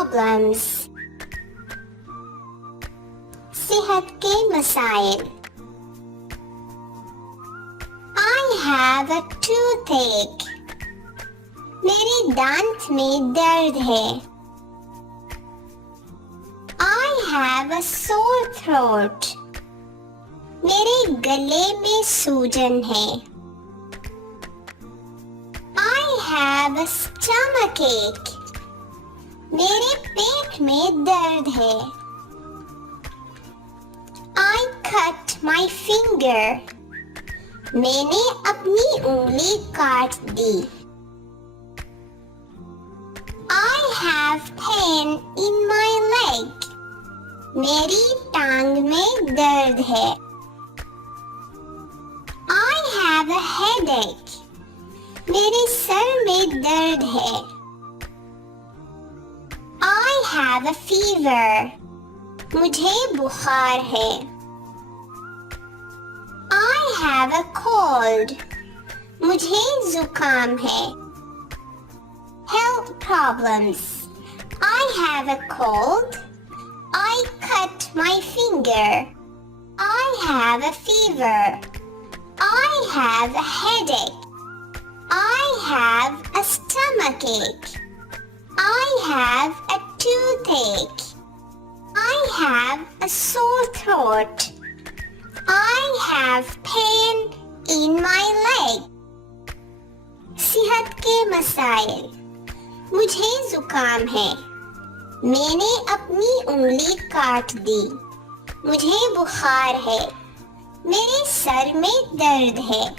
problems. सेहत के मसाइल. I have a toothache. मेरे दांत में दर्द है. I have a sore throat. मेरे गले में सूजन है. I have a stomachache. मेरे पेट में दर्द है. I cut my finger. मैंने अपनी उंगली काट दी. I have pain in my leg. मेरी टांग में दर्द है. I have a headache. मेरे सर में दर्द है. I have a fever. मुझे बुखार है. I have a cold. मुझे जुकाम है. Health problems. I have a cold. I cut my finger. I have a fever. I have a headache. I have a stomachache. I have a toothache. I have a sore throat. I have pain in my leg. सेहत के मसाइल. मुझे जुकाम है. मैंने अपनी उंगली काट दी. मुझे बुखार है. मेरे सर में दर्द है.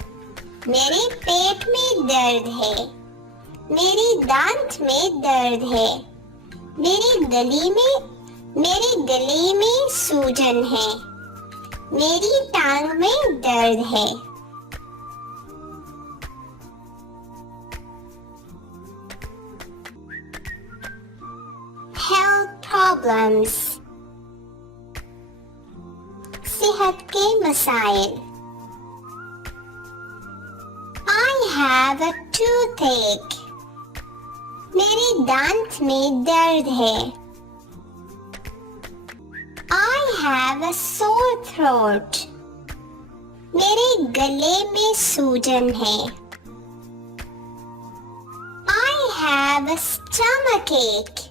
मेरे पेट में दर्द है. मेरे दांत में दर्द है. मेरे गले में सूजन है. मेरी टांग में दर्द है. Health problems. सेहत के मसाइल. I have a toothache. मेरे दांत में दर्द है. I have a sore throat. मेरे गले में सूजन है. I have a stomachache.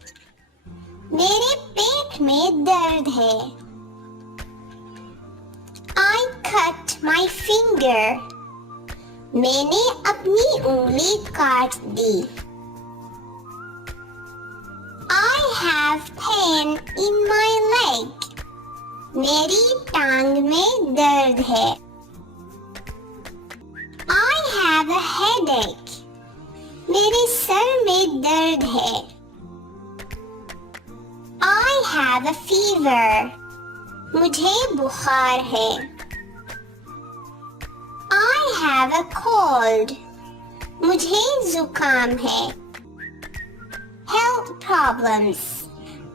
मेरे पेट में दर्द है. I cut my finger. मैंने अपनी उंगली काट दी. I have pain in my leg. मेरी टांग में दर्द है. I have a headache. मेरे सर में दर्द है. I have a fever. मुझे बुखार है. I have a cold. मुझे जुकाम है. Health problems.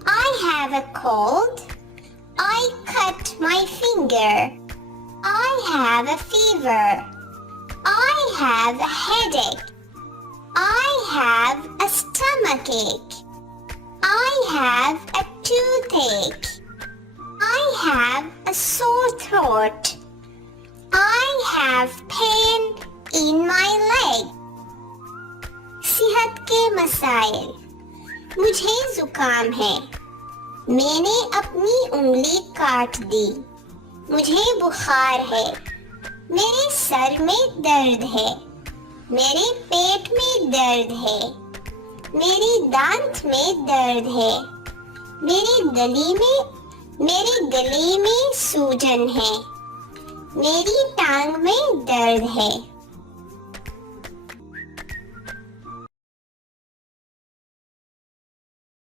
I have a cold. I cut my finger. I have a fever. I have a headache. I have a stomachache. I have a toothache. I have a sore throat. I have pain in my leg. सेहत के मसाइल. मुझे जुकाम है. मैंने अपनी उंगली काट दी. मुझे बुखार है. मेरे सर में दर्द है. मेरे पेट में दर्द है. मेरे दांत में दर्द है. मेरे गले में सूजन है. मेरी टांग में दर्द है.